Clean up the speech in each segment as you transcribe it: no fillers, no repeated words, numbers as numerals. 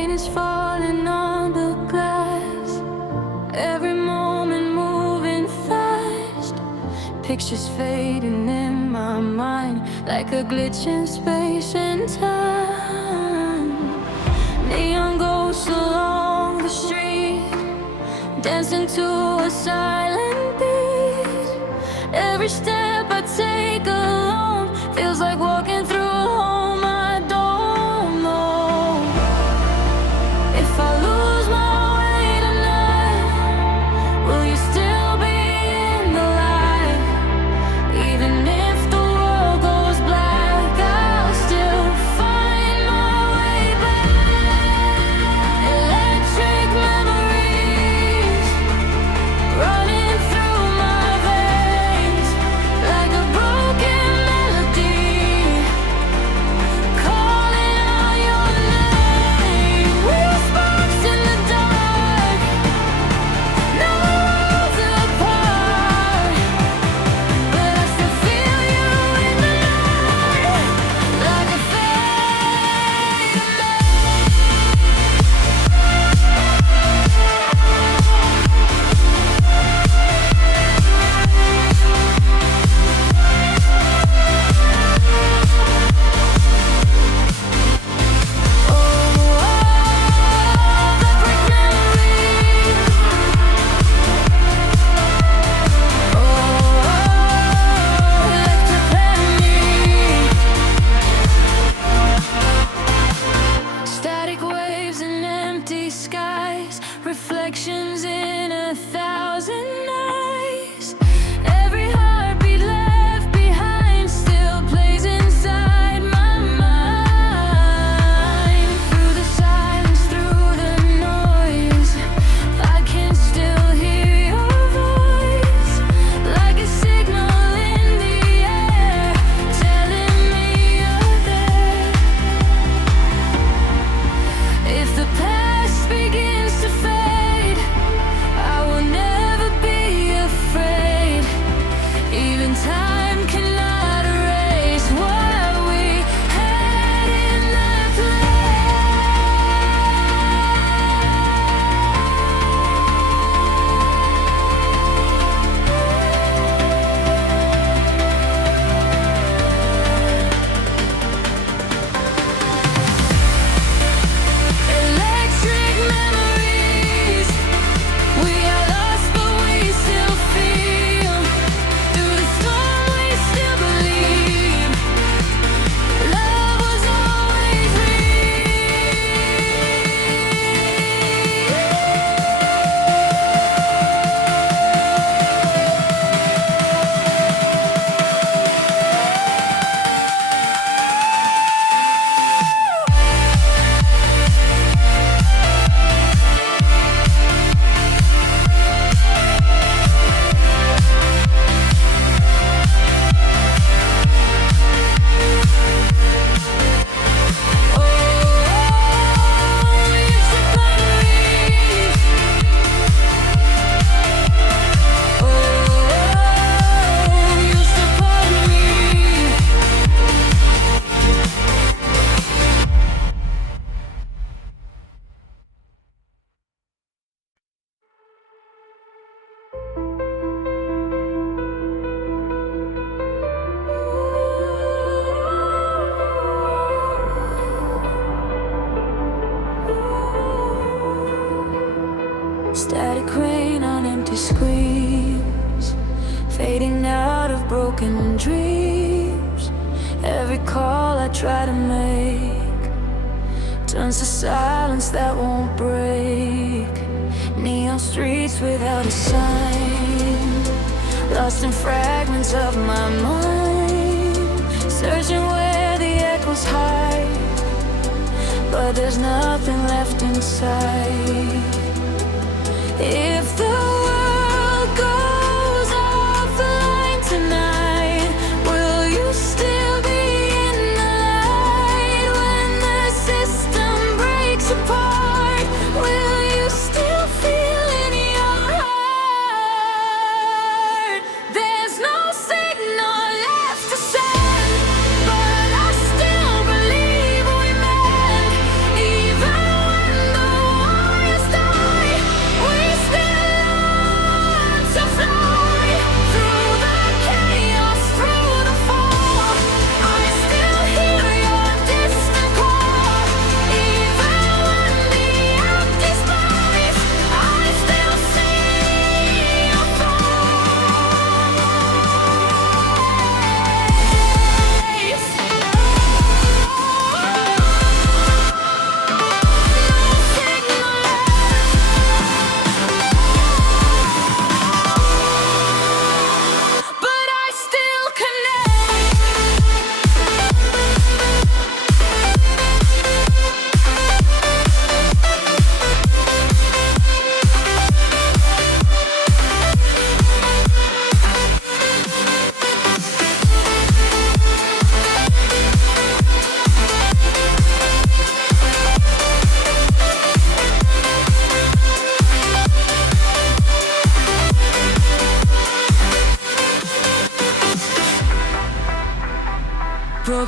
Rain is falling on the glass, every moment moving fast. Pictures fading in my mind, like a glitch in space and time. Neon ghosts along the street, dancing to a silent beat. Every step I take alone feels like walking through a home I don't know. If I lose my way tonight, will you still be in the light? Even if the world goes black, I'll still find my way back. Electric memories running through my veins, like a broken melody, calling out your name. We're sparks in the dark, no worlds apart, but I still feel you in the night, like a fading static waves and empty skies, reflections in 1,000 eyes. Every heartbeat left behind still plays inside my mind. Through the silence, through the noise, I can still hear your voice, like a signal in the air, telling me you're there. If the past begins to fade, I will never be afraid. Even time cannot erase what we had in that electric memories. We are lost, but we still feel. Through the storm, we still believe. Love was always static rain on empty screens, fading out of broken dreams. Every call I try to make turns to silence that won't break. Neon streets without a sign, lost in fragments of my mind, searching where the echoes hide, but there's nothing left inside. If the world goes offline tonight, will you still be in the light? When the system breaks apart, will you still feel in your heart? There's no signal left to send, but I still believe we meant, even when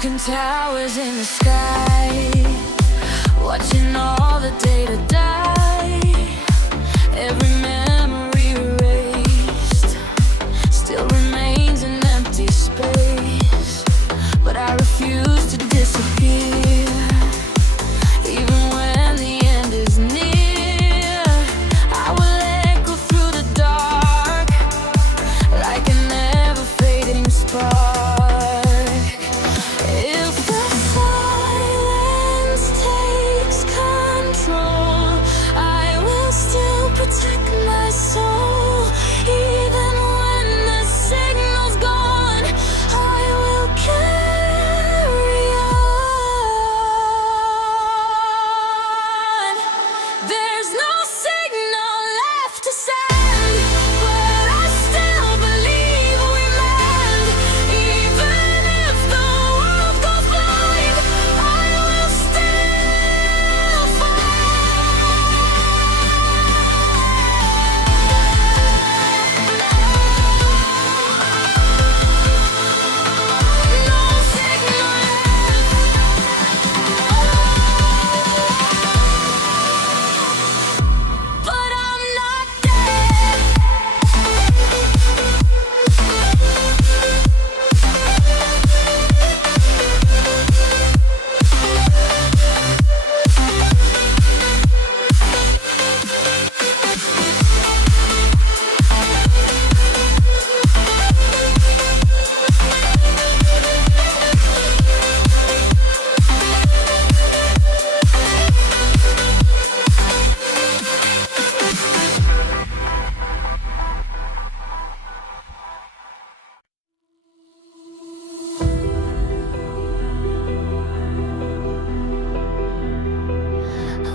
Broken towers in the sky, watching all the data die. Every memory erased, still remains an empty space. But I refuse to disappear, even when the end is near. I will echo through the dark, like a never-fading spark. If the silence takes control, I will still protect my soul. Even when the signal's gone, I will carry on. There's no signal left to send, but I still believe we mend. Even if the world goes blind, I will still find. No signal left, but I'm not dead.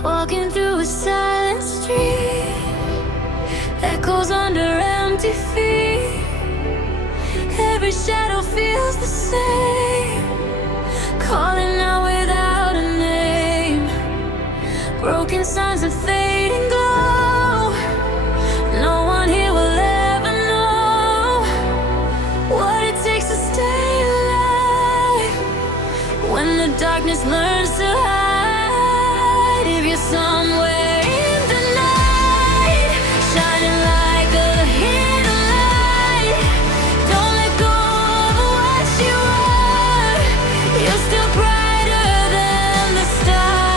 Walking through a silent street, echoes under empty feet. Every shadow feels the same, calling out without a name. Broken signs of fading glow. No one here will ever know what it takes to stay alive when the darkness learns to hide. If you're somewhere in the night, shining like a hidden light, don't let go of what you are. You're still brighter than the stars.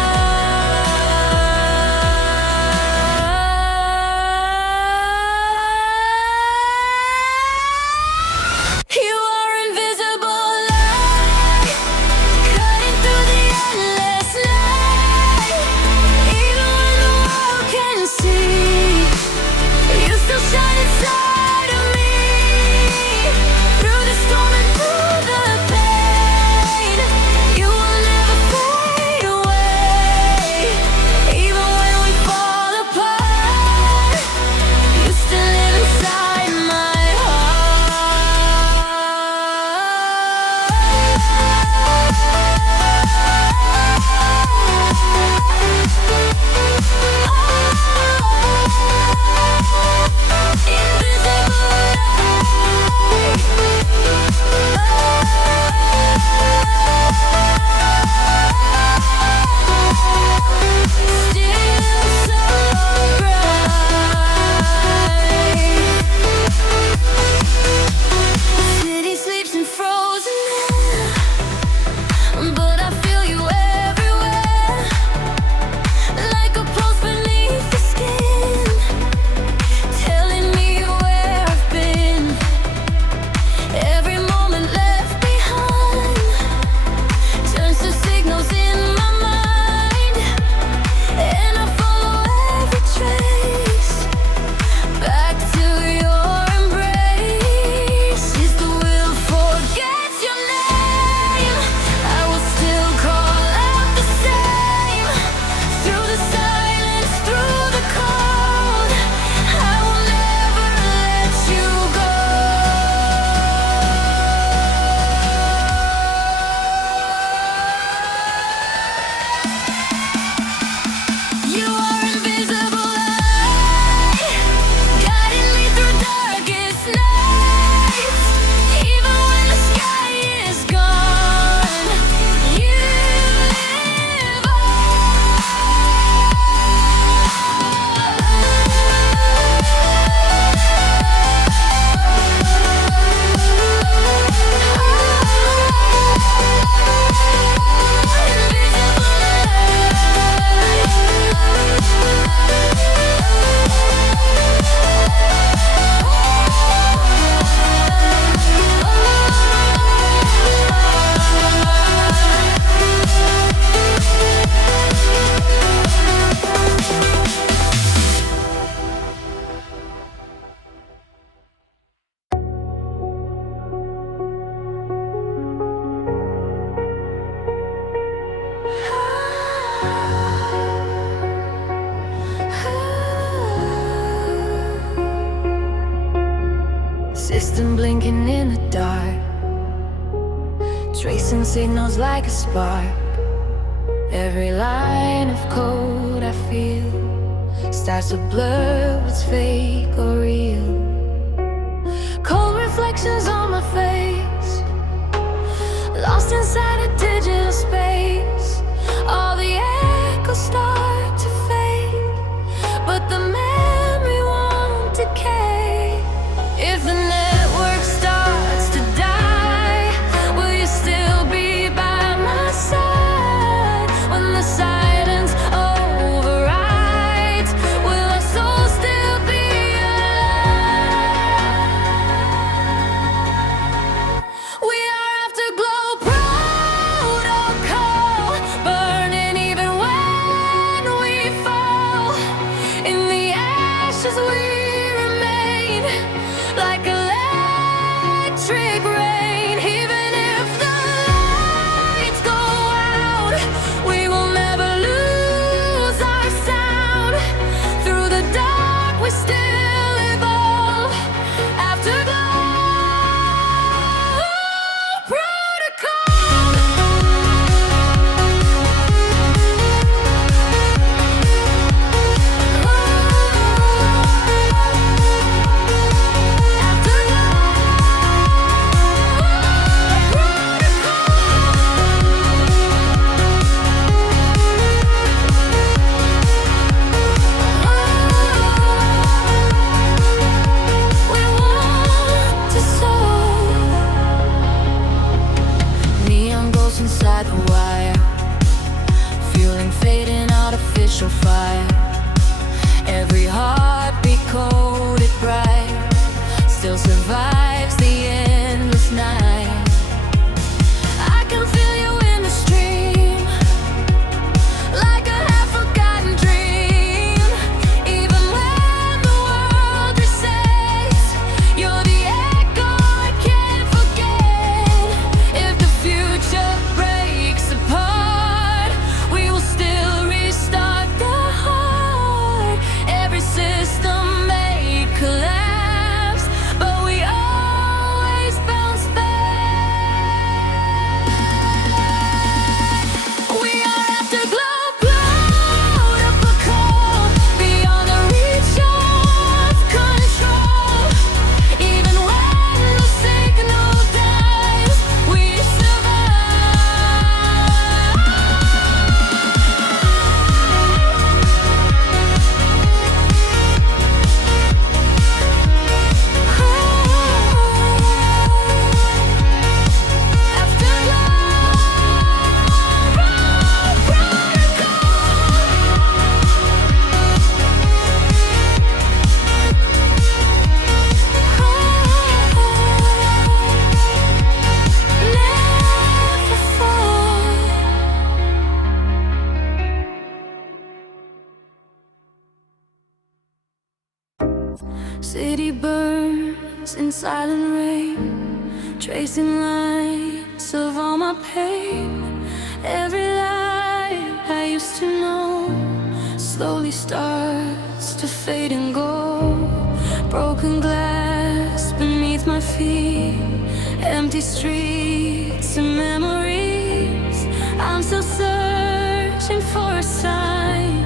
system blinking in the dark, tracing signals like a spark. Every line of code I feel starts to blur what's fake or real. Cold reflections on my face, lost inside a digital space. All the echoes start to fade, but the memory won't decay. If the network starts to die, will you still be by my side? When the silence overrides, will our soul still be alive? We are afterglow protocol, burning even when we fall. In the ashes we remain, like electric rain. Even if the lights go out, we will never lose our sound. Through the dark we still evolve. Afterglow protocol. We want to soar. Neon ghosts inside the wire, fueling fading artificial fire. Every heartbeat coded bright, still survives the endless night. I can feel you in the stream, like a half-forgotten dream. Even when the world resets, you're the echo I can't forget. If the future breaks apart, we will still restart the heart. Every system may collapse, but we always bounce back. We are afterglow protocol, beyond the reach of control. Even when the signal dies, we survive. City burns in silent rain, tracing lines of all my pain. Every life I used to know slowly starts to fade and go. Broken glass beneath my feet, empty streets and memories. I'm still searching for a sign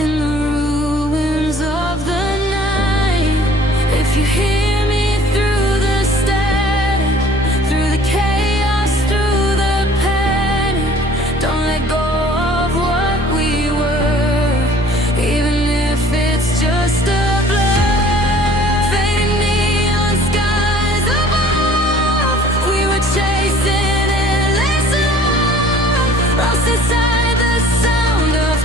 in the ruins of the night. If you hear me through the static, through the chaos, through the panic, don't let go of what we were, even if it's just a blur. Fading neon skies above, we were chasing endless love, lost inside the sound of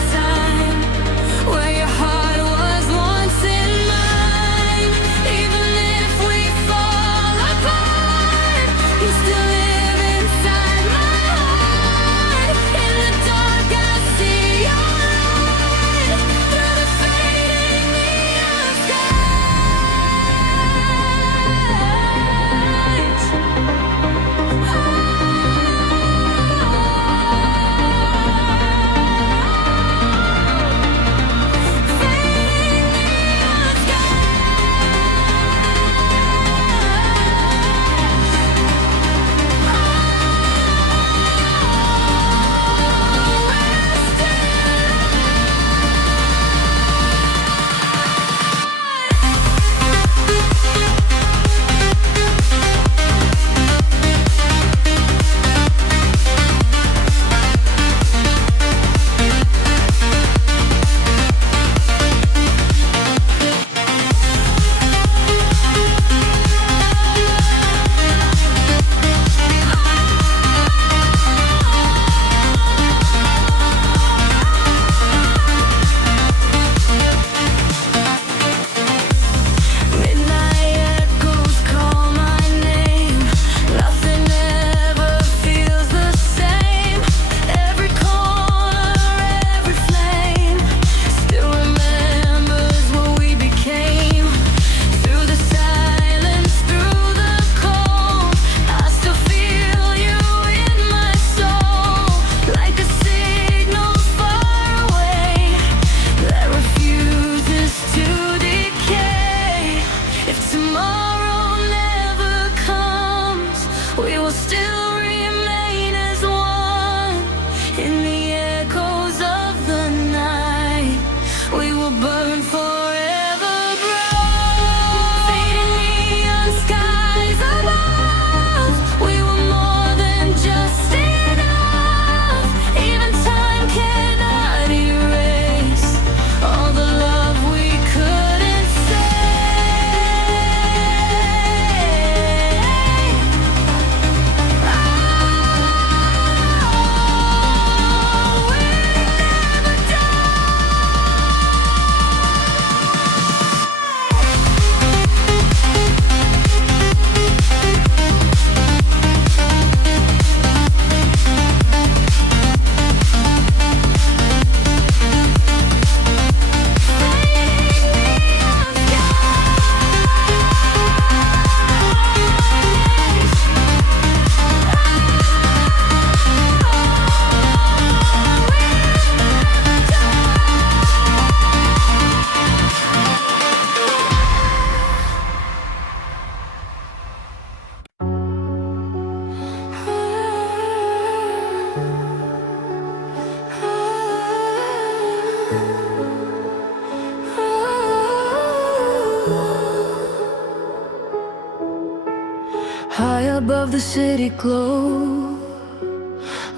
High above the city glow,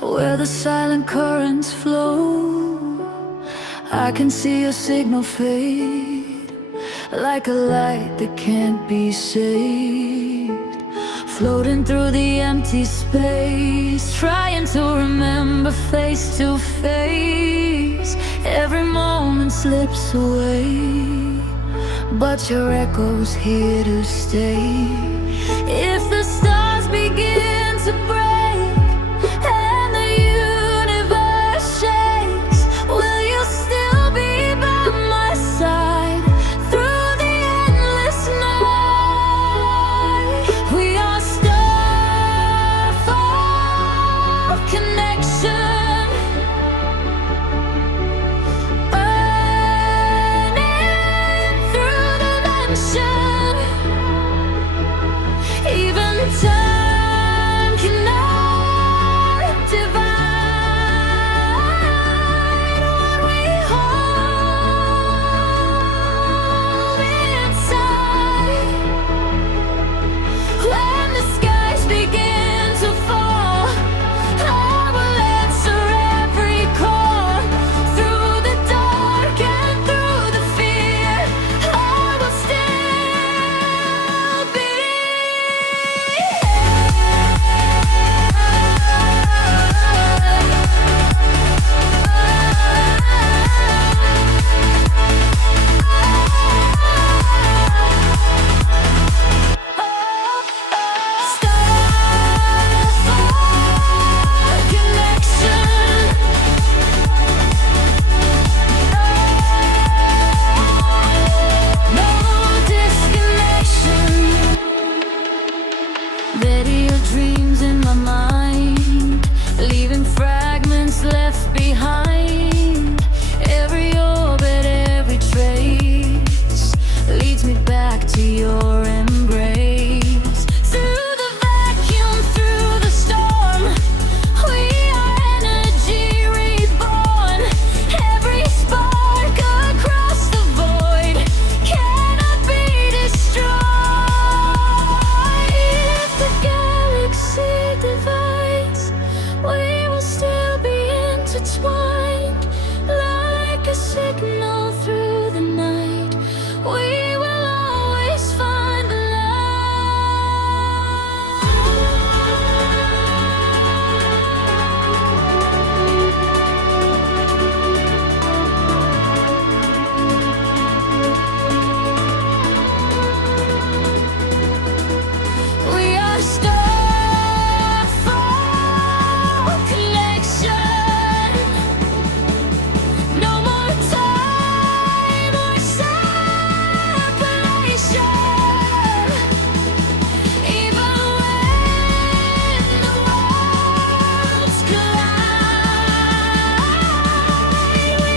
where the silent currents flow, I can see a signal fade, like a light that can't be saved. Floating through the empty space, trying to remember face to face. Every moment slips away, but your echo's here to stay. If the stars begin to break and the universe shakes, will you still be by my side through the endless night? We are starfall connection, burning through dimension. Even time cannot divide what we hold inside. When the skies begin to fall, I will answer every call. Through the dark and through the fear, I will still be. Video dreams in my mind, leaving fragments left behind. Every orbit, every trace leads me back to your embrace. Through the vacuum, through the storm, we are energy reborn. Every spark across the void cannot be destroyed. If the galaxy divides, we will still be intertwined. Like a signal through the night, we will always find the we are starfall connection. No more time or separation. Even when the worlds collide, we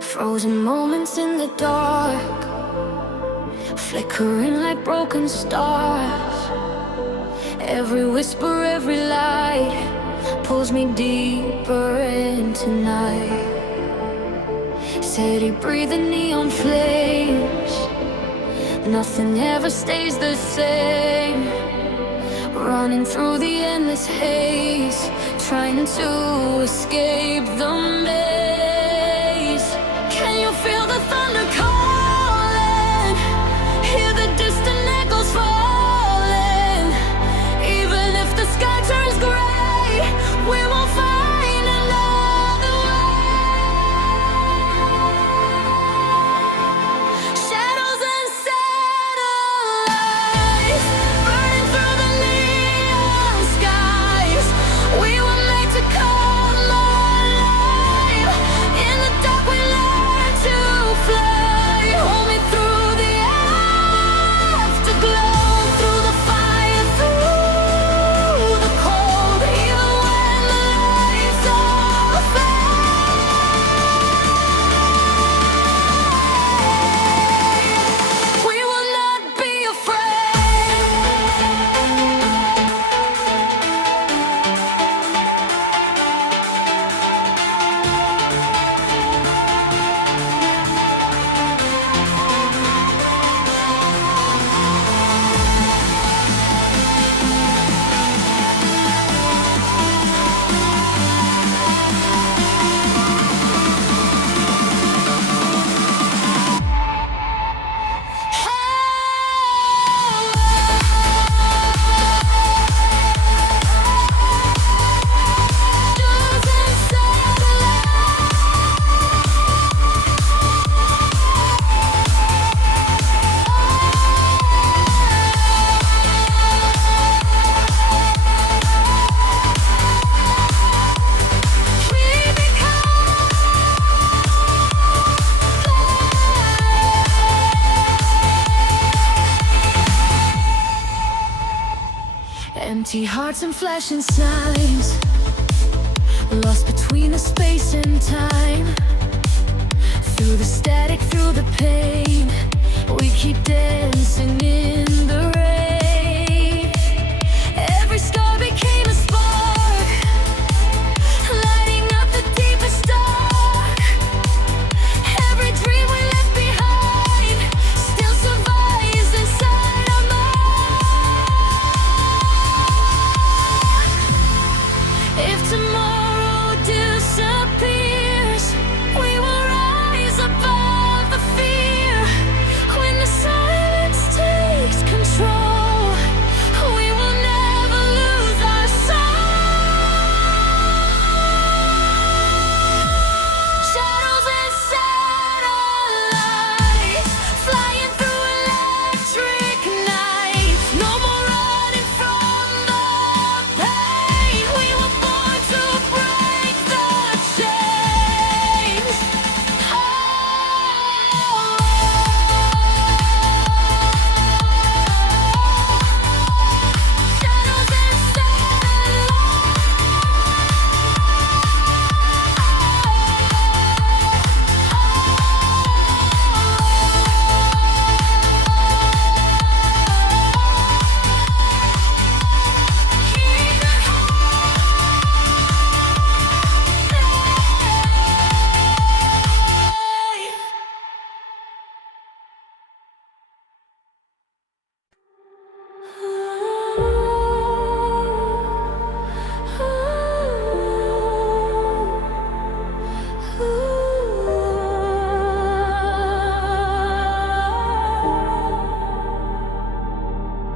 frozen moments in the dark, flickering like broken stars. Every whisper, every light pulls me deeper into night. Steady breathing neon flames, nothing ever stays the same. Running through the endless haze, trying to escape the maze. Can you feel the thunder calling? Hear the distant echoes falling. Even if the sky turns gray, we will find another way. Shadows and satellites burning through the neon skies. We were made to come alive. In the dark we learn to fly. Hold me through the afterglow, through the fire, through the cold. Even when the lights all fade, we will not be afraid. Empty hearts and flashing signs, lost between the space and time. Through the static, through the pain, we keep dancing in the rain. Every scar became a spark, lighting up the deepest dark. Every dream we left behind still survives inside our mind. If tomorrow disappears, we will rise above the fear. When the silence takes control, we will never lose our soul. Shadows and satellites flying through electric nights. No more running from the pain. We were born to break the chains. Shadows and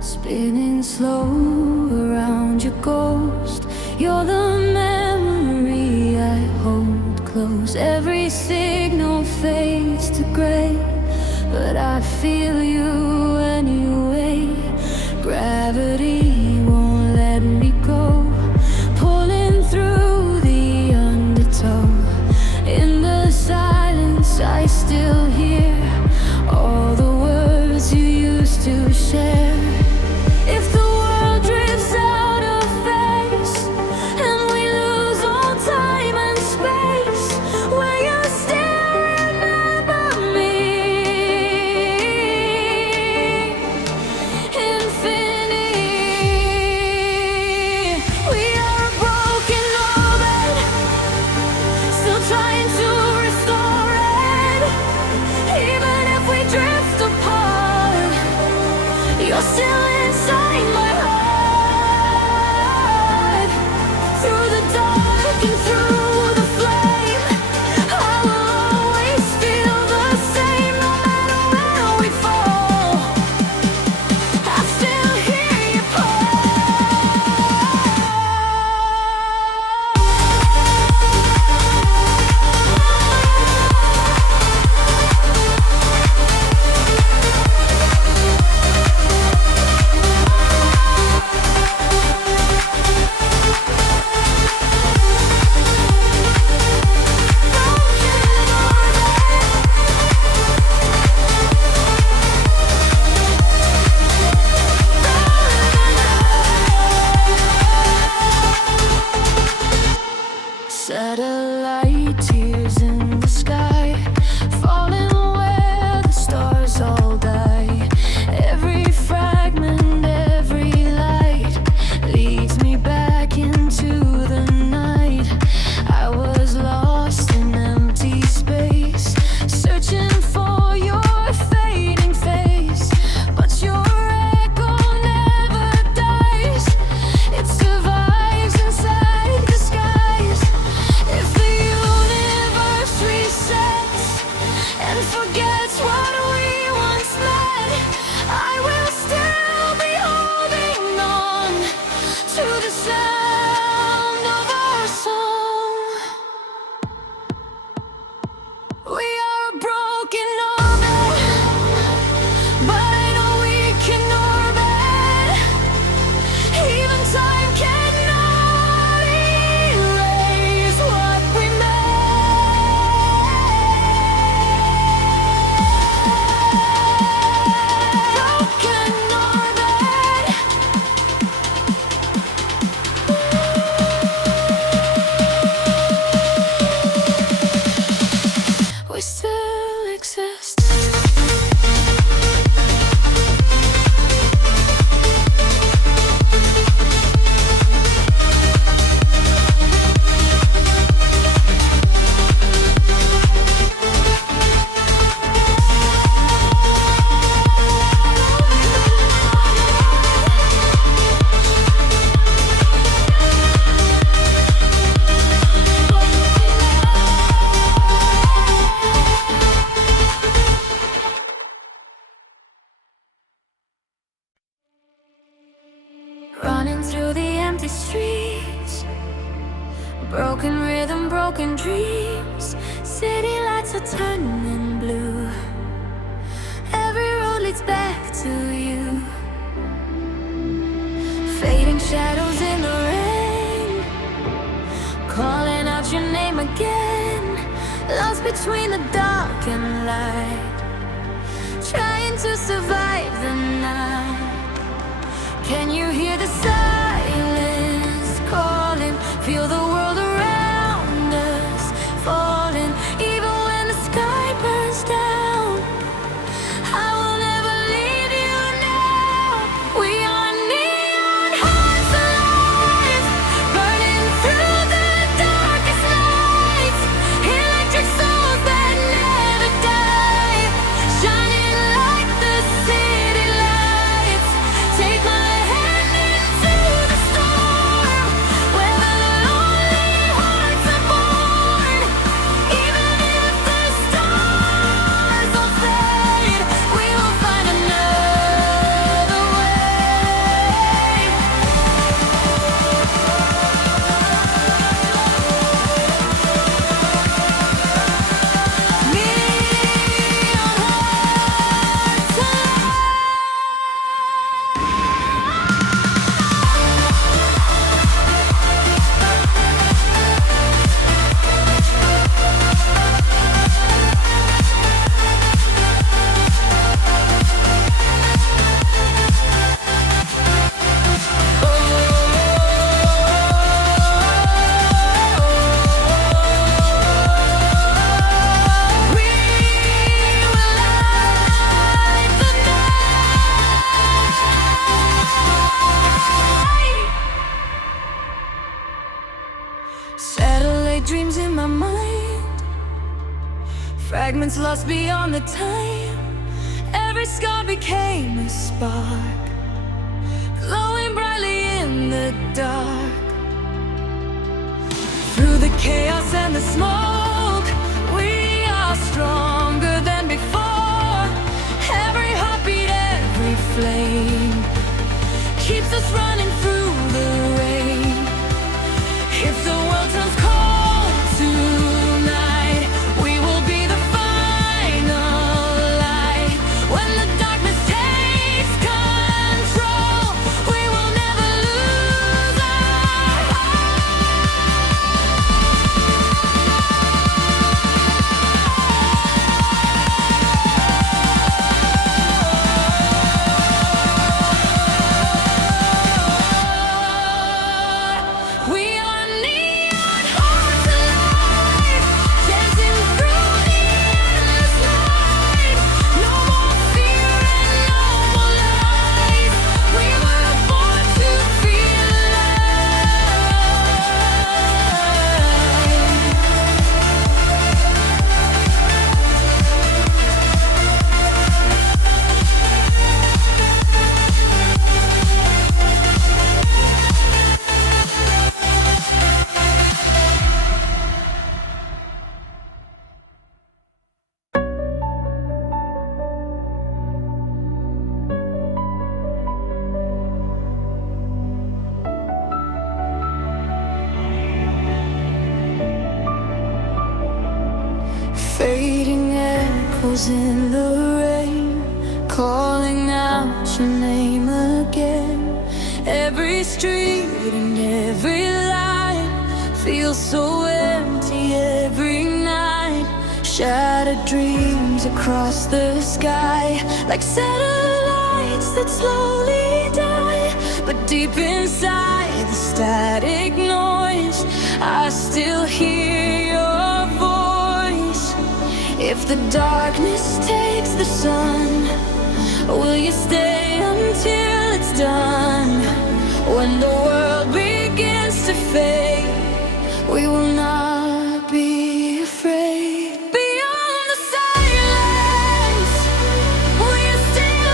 spinning slow around your ghost. You're the memory I hold close. Every signal fades to gray, but I feel you anyway. Gravity won't let me go, pulling through the undertow. In the silence I still hear all the words you used to share. If the world drifts out of face and we lose all time and space, will you still remember me? Satellite tears in the sky, falling where the stars all die. Every fragment, every light leads me back into the night. I was lost in empty space, searching for your fading face, but your echo never dies. It survives inside the skies. If the universe resets and forgets what we once met, I will still be holding on to the sound of our song. We are a broken orbit, but I know we can orbit. Even time cannot erase what we broken orbit. We still exist. Running through the empty streets, broken rhythm, broken dreams. City lights are turning blue. Every road leads back to you. Fading shadows in the rain, calling out your name again. Lost between the dark and light, trying to survive the night. Can you hear the silence calling? Feel the world around us falling. Even when the sky burns down, I will never leave you now. We are neon hearts alive, burning through the darkest nights. Electric souls that never die, shining like the city lights. Take my hand into the storm, where the lonely hearts are born. Even if the stars all fade, we will find another way. Neon hearts alive. We will light the night. Satellite dreams in my mind, fragments lost beyond the time. Every scar became a spark, glowing brightly in the dark. Through the chaos and the smoke, we are stronger than before. Every heartbeat, every flame keeps us running through the rain. If the world turns cold tonight, we will be the final light. When the darkness takes control, we will never lose our hope. fading echoes in the rain, calling out your name again. Every street and every light feels so empty every night. Shattered dreams across the sky, like satellites that slowly die. But deep inside the static noise, I still hear your voice. If the darkness takes the sun, will you stay until it's done? When the world begins to fade, we will not be afraid. Beyond the silence, we are still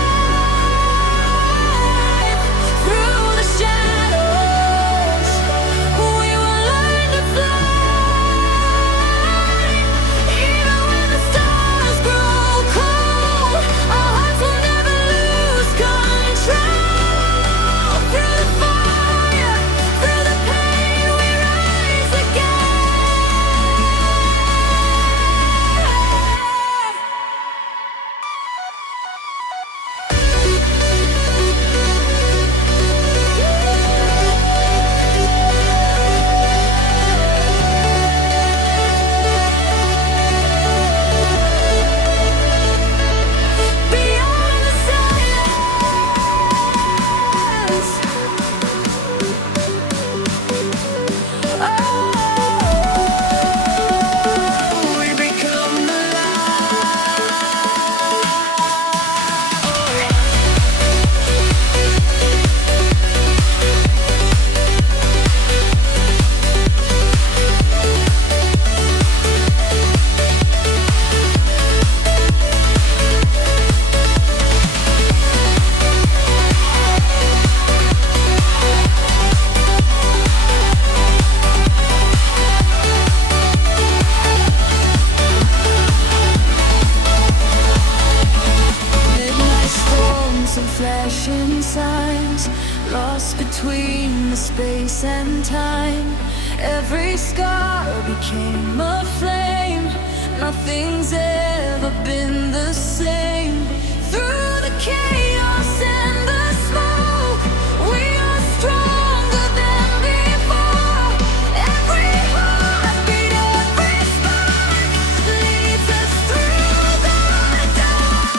alive. Through the shadows, we will learn to fly. Even when the stars grow cold, our hearts will never lose control. Through the fire, through the pain, we rise again. Beyond the silence, oh, we become the midnight storms and flashing signs, lost between the space and time. Every scar became a flame. Nothing's ever been the same. Through the chaos and the smoke, we are stronger than before. Every heartbeat, every spark leads us through the dark.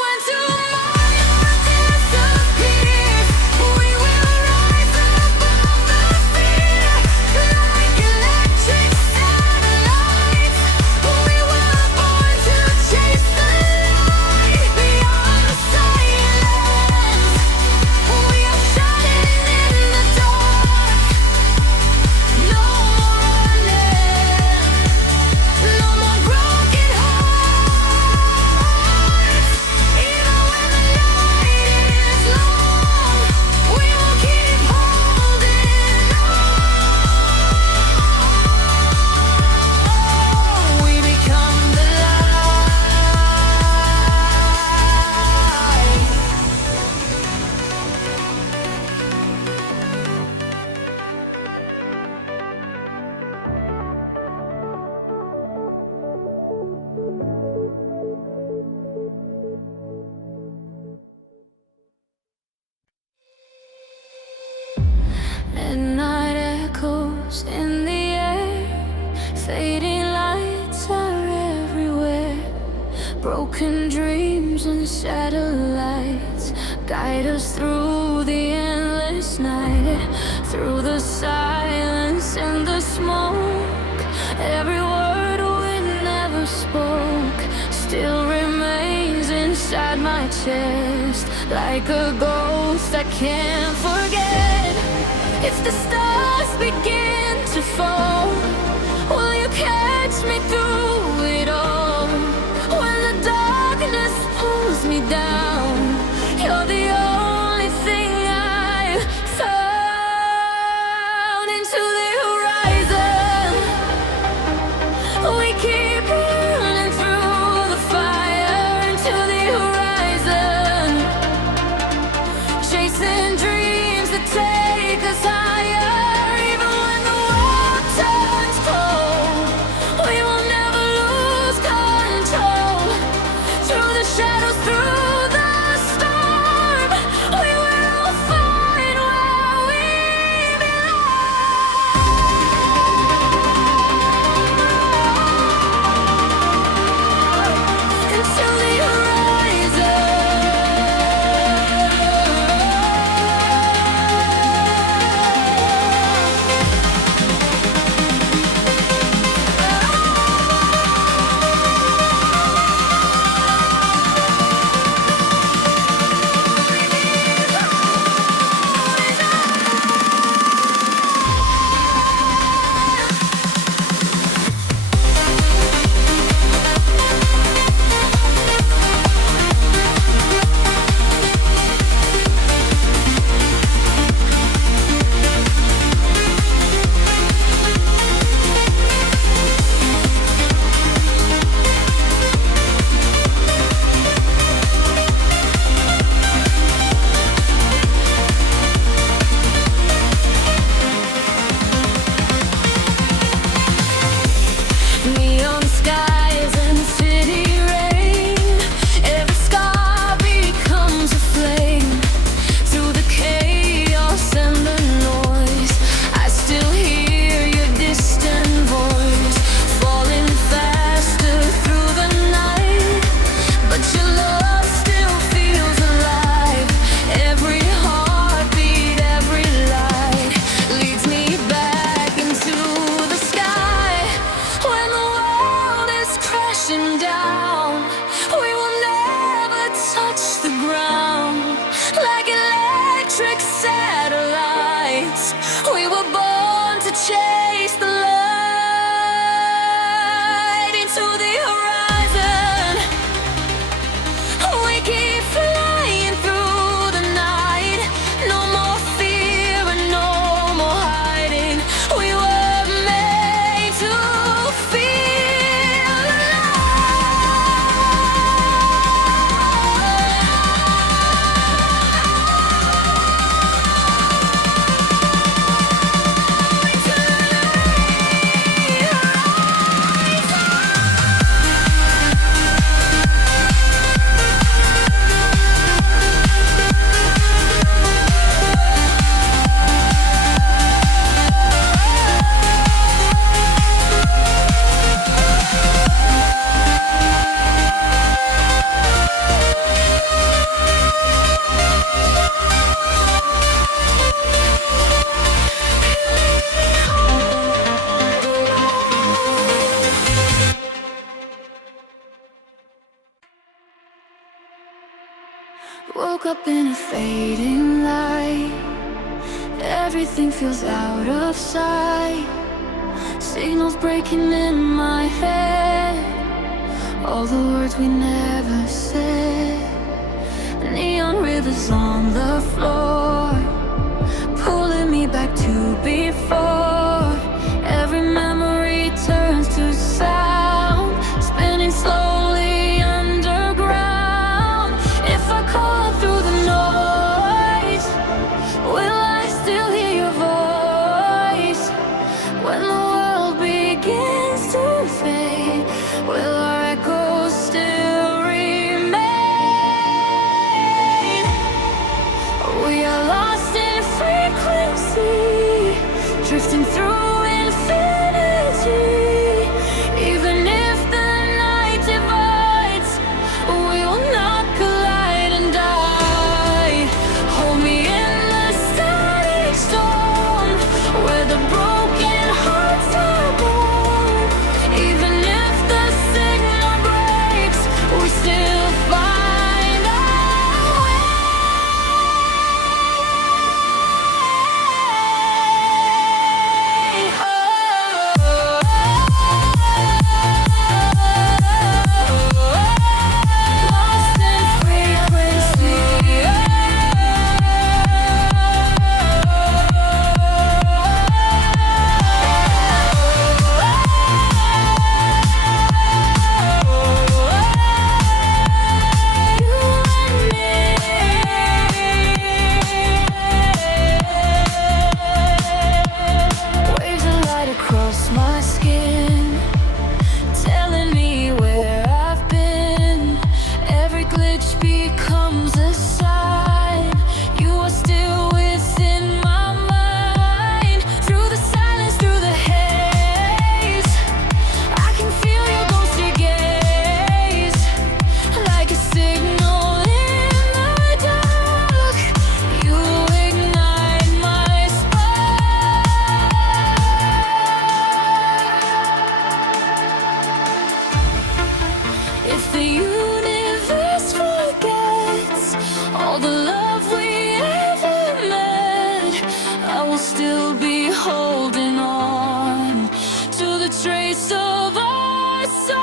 When tomorrow disappears, we will rise above the fear. Like electric satellites, we were born to chase the light. Beyond the silence, we are shining in the dark. No more running, no more broken hearts. Even when the night is long, we will keep holding on. We become the light. Midnight echoes in the air, fading lights are everywhere. Broken dreams and satellites guide us through the endless night. Through the silence and the smoke, every word we never spoke still remains inside my chest, like a ghost I can't forget. If the stars begin to fall, will you catch me through it all? When the darkness pulls me down, you're the only thing I've found. Into the horizon, we keep running through the fire. Into the horizon, chasing dreams that take us higher. Even when the world like satellites. We were born to chase the light into the horizon. We keep flying through the night. No more fear and no more hiding. We were made to feel woke up in a fading light. Everything feels out of sight. Signals breaking in my head. All the words we never said. Neon rivers on the floor, pulling me back to before. Every memory turns to sound, spinning slowly underground. If I call through the noise, will I still hear your voice? When the world begins to fade, will our echoes still remain? We are lost in frequency, drifting through infinity. Even if the night divides, we will not collide and die. Hold me in the static storm, where the broken hearts are born. Even if the signal breaks, we still find our way. Lost in frequency. Waves of light across my skin, telling me where I've been. Every glitch becomes a sign. You are still within my mind. Through the silence, through the haze, I can feel your ghostly gaze. Like a signal in the dark, you ignite my spark. If the universe forgets all the love we ever met, I will still be holding on to the trace of our song.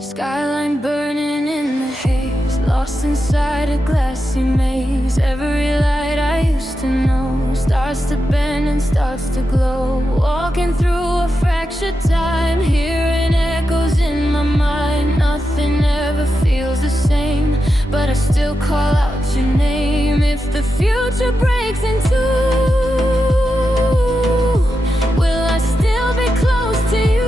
Skyline burning in the haze, lost inside a glassy maze. Every light I used to know starts to bend and starts to glow. Walking through a fractured time, hearing echoes in my mind. Nothing ever feels the same, but I still call out your name. If the future breaks in two, will I still be close to you?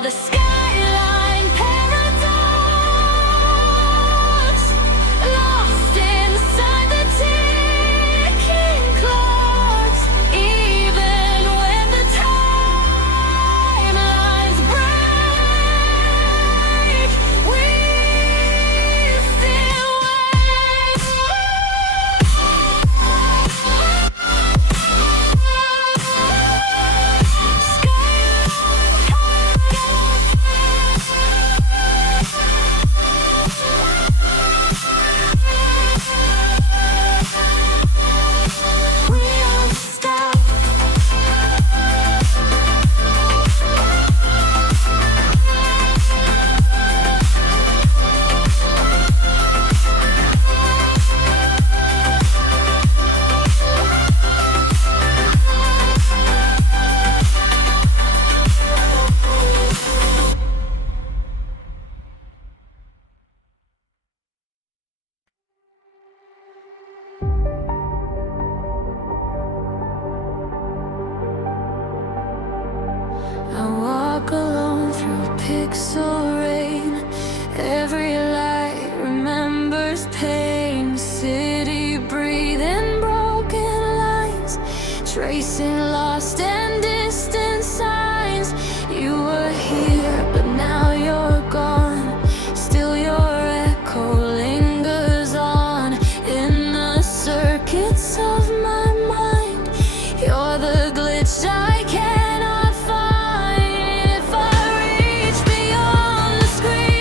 The skyline paradox, lost inside the ticking clocks. Even when the timelines break, we still wait. I walk alone through pixel rain. Every light remembers pain. City breathing broken lines, tracing lost and distant signs. You were here, but now you're gone. Still your echo lingers on in the circuits of my mind. You're the glitch I cannot find. If I reach beyond the screen,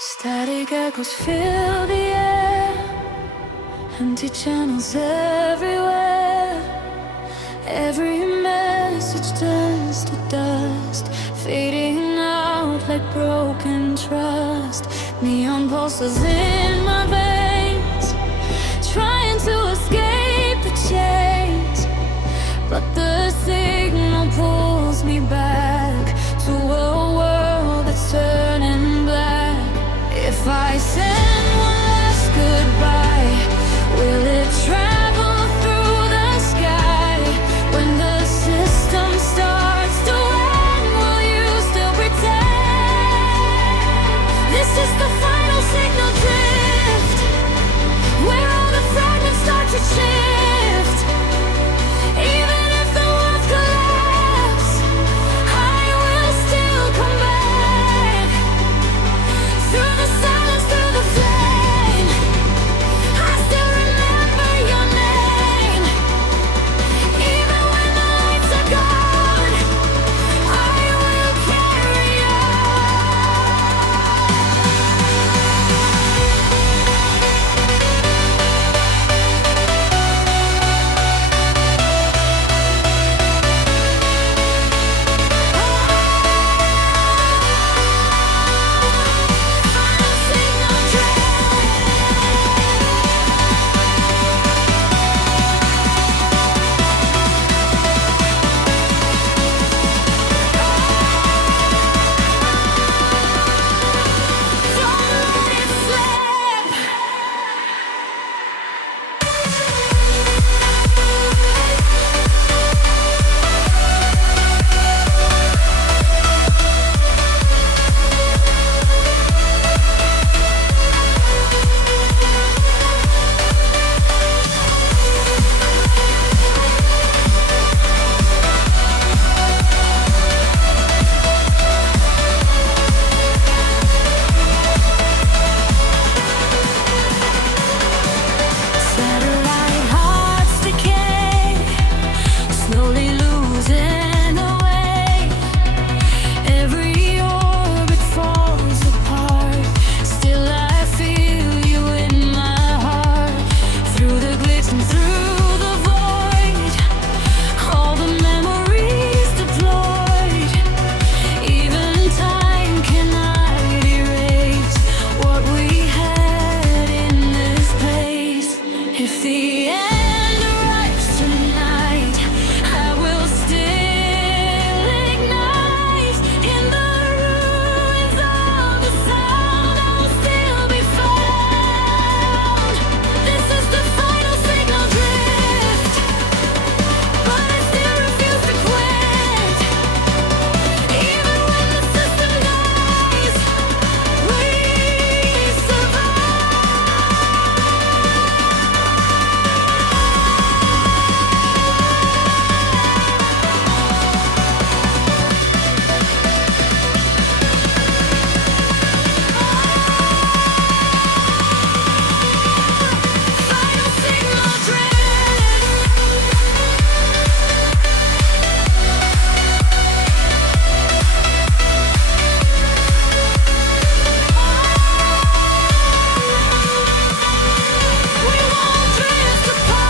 Static echoes fill the air, empty channels everywhere. Every message turns to dust, fading out like broken trust. Neon pulses in my veins, trying to escape the chains, but the signal pulls me back to a world that's turning black. If I send one last goodbye, will it travel through the sky? When the system starts to end, will you still pretend? This is the final signal drift, where all the fragments start to shift. Even if the walls collapse, I will still come back. Through the silence, through the flame, I still remember your name. Even when the lights are gone, I will carry on. Final signal drift. Don't let it slip. Satellite hearts decay, slowly losing the way. Every orbit falls apart, still I feel you in my heart. Through the glitch and through the void, all the memories deployed. Even time cannot erase what we had in this place. If the end arrives tonight, I will still ignite. In the ruins of the sound, I'll still be found. This is the final signal drift, but I still refuse to quit. Even when the system dies, we survive. Final signal drift. We won't drift apart.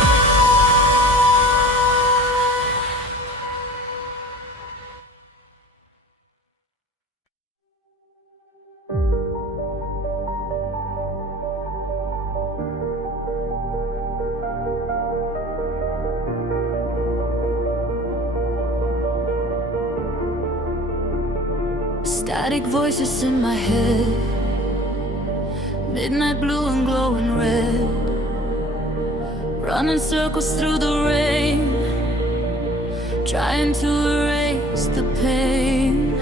Static voices in my head, midnight blue and glowing red, running circles through the rain, trying to erase the pain.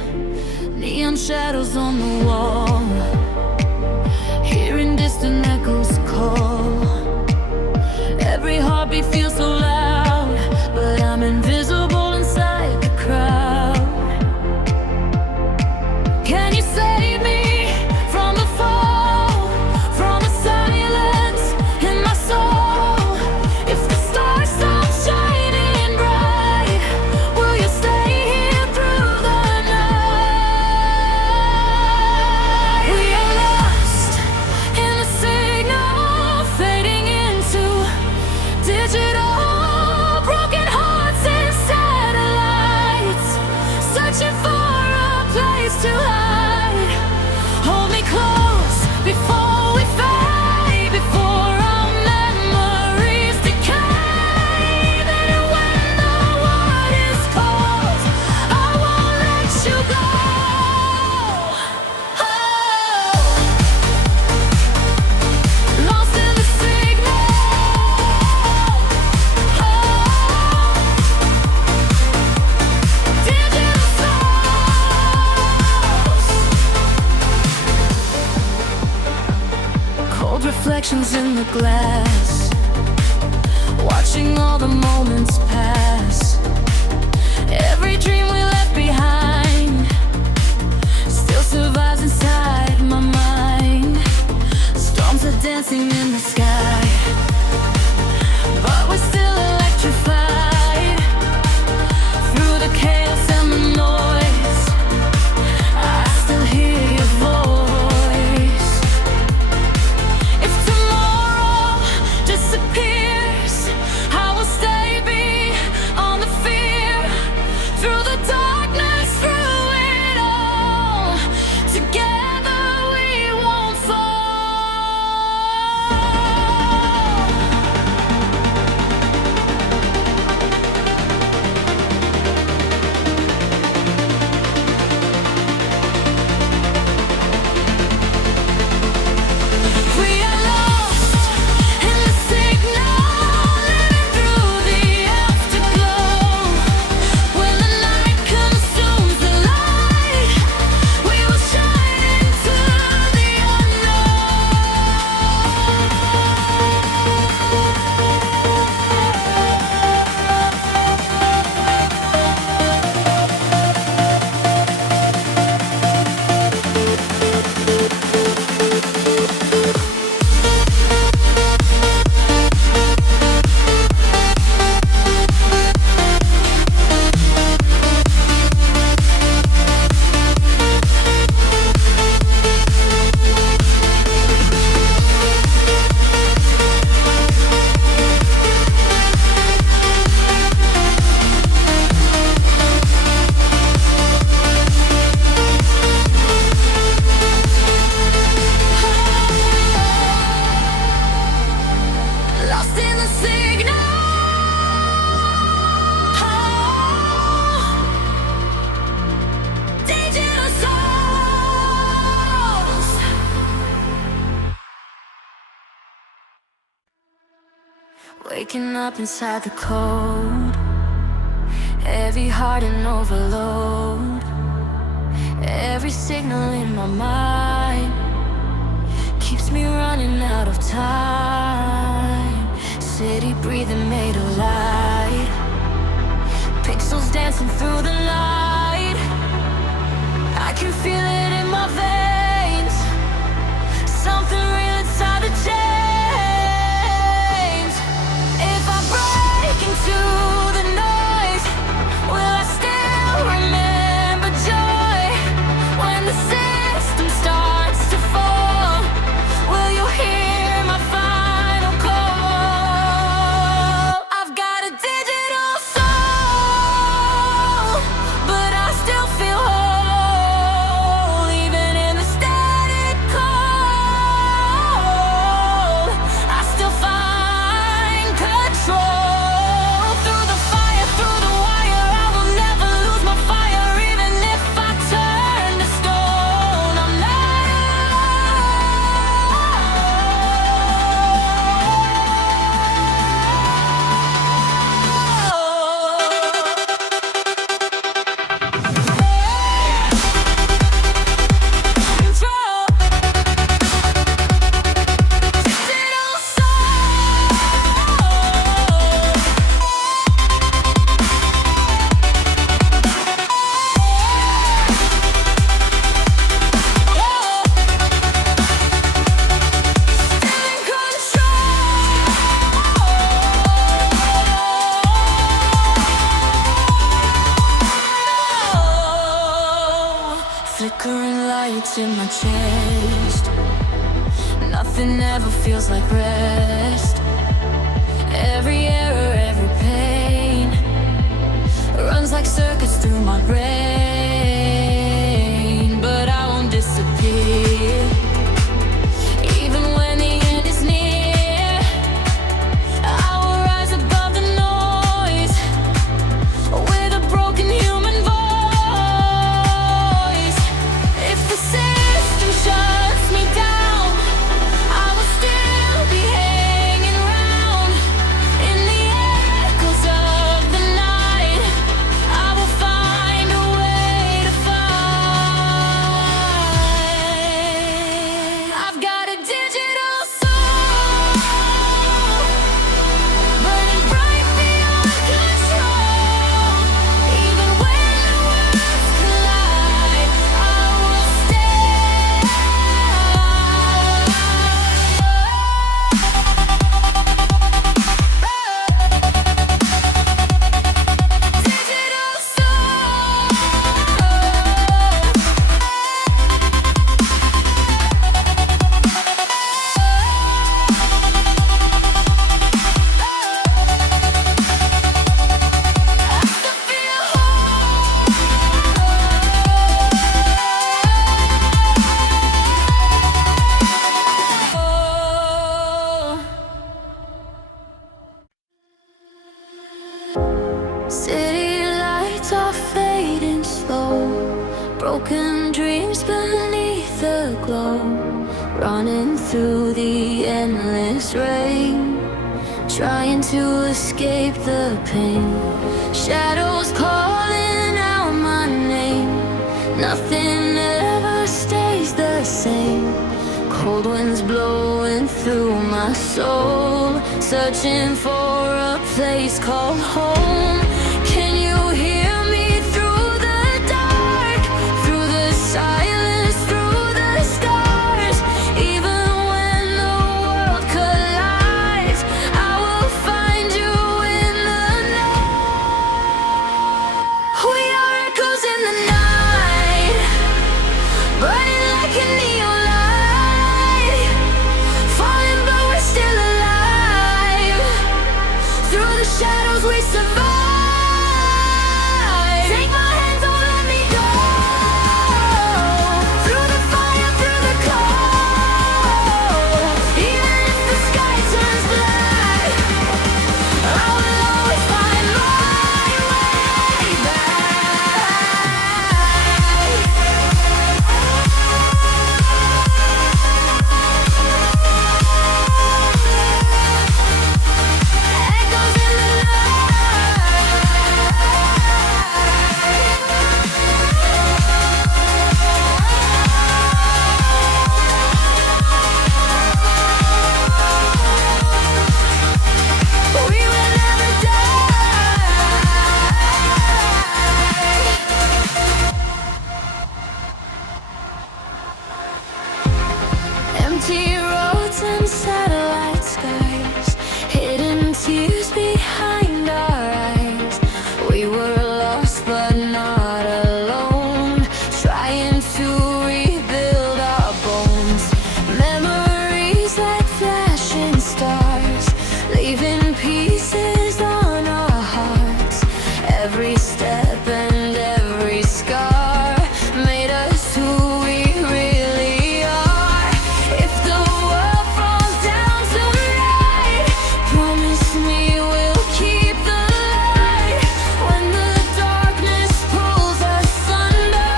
Neon shadows on the wall, hearing distant echoes call. Every heartbeat feels so loud, but I'm invisible inside the crowd. Can you save me from the fall, from the silence in my soul? If the stars stop shining bright, will you stay here through the night? stars to hide. Hold me close before we fade, before our memories decay. Then when the water's cold, I won't let you go. Lost in the signal. Digital souls. Cold reflections in the glass, watching all the moments pass. Every dream we left behind still survives inside my mind. Storms are dancing in the sky, but we're still electrified. Through the chaos and the noise, I still hear your voice. If tomorrow disappears, I will stay beyond the fear. Through the darkness, through it all, together we won't fall. We are lost in the signal, living through the afterglow. When the night consumes the light, we will shine into the lost in the signal. Digital souls. Waking up inside the cold, heavy heart and overload. Every signal in my mind keeps me running out of time. City breathing made of light, pixels dancing through the night. I can feel it in my veins, something real inside the chains. If I break into the noise, will I still remember joy? When the system starts to fall, will you hear my final call? I've got a digital soul, but I still feel whole, even in the static cold. I still find control. Through the fire, through the wire, I will never lose my fire. Even if I turn to stone, I'm not flickering lights in my chest. Nothing ever feels like rest. Every error, every pain runs like circuits through my brain. and dreams beneath the glow, running through the endless rain, trying to escape the pain. Shadows calling out my name. Nothing ever stays the same. Cold winds blowing through my soul, searching for a place called home. Can you hear me through the dark, through the silence, through the scars? Even when the world collides, I will find you in the night. We are echoes in the night, burning like a neon light, falling but we're still alive. Through the shadows we survive. Take my hand, don't let me go. Through the fire, through the cold, even if the sky turns black, I will always find my way back. Echoes in the night. We will never die. Empty roads and satellite skies, hidden tears behind our eyes. We were lost but not alone, trying to rebuild our bones. Memories like flashing stars, leaving pieces on our hearts. Every step and every scar made us who we really are. If the world falls down tonight, promise me we'll keep the light. When the darkness pulls us under,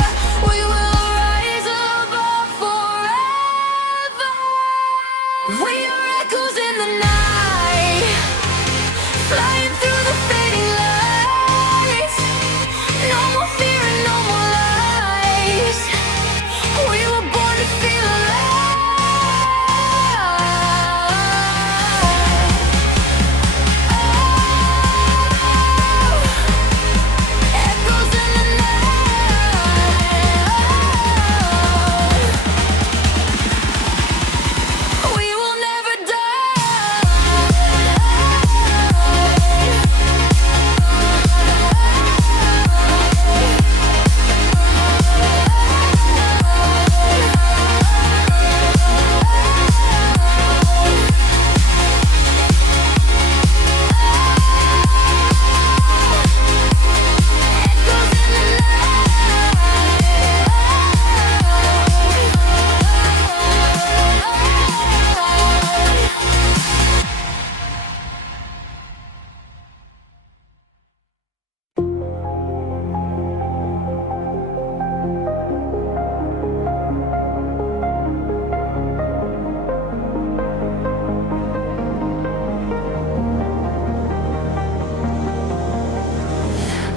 we will rise above forever. We are echoes in the night, flying through the fading lights. No more fear and no more lies. We were born to feel alive. Echoes in the night. We will never die.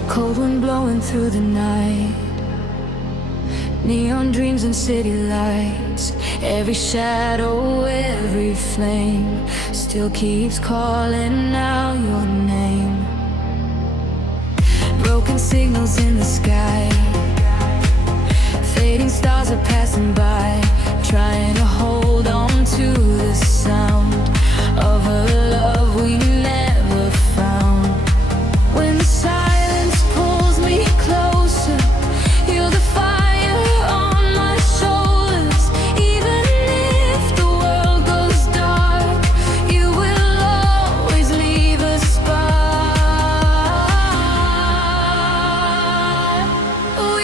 Cold wind blowing through the night, neon dreams and city lights. Every shadow, every flame still keeps calling out your name. Broken signals in the sky, fading stars are passing by, trying to hold on to the sound of a love we never found. When the silence pulls me closer, you're the fire on my shoulders. Even if the world goes dark, you will always leave a spark. We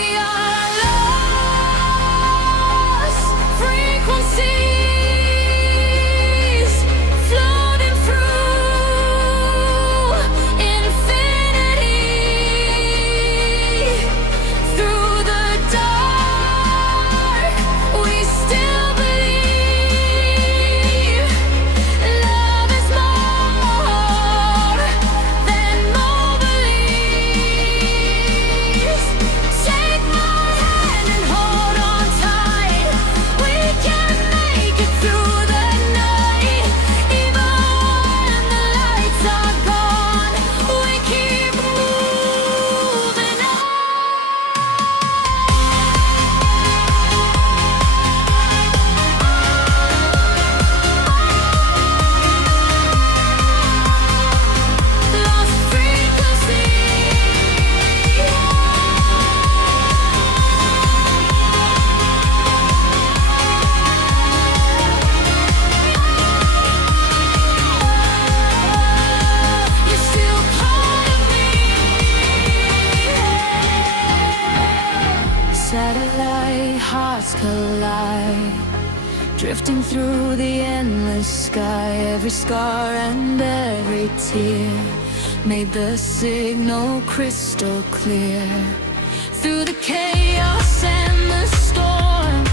hearts collide, drifting through the endless sky. Every scar and every tear made the signal crystal clear. Through the chaos and the storm,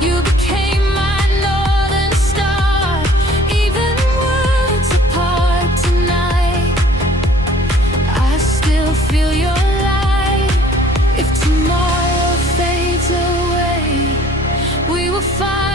you became my northern star. Even worlds apart tonight, I still feel your light. If tomorrow fades away, we will find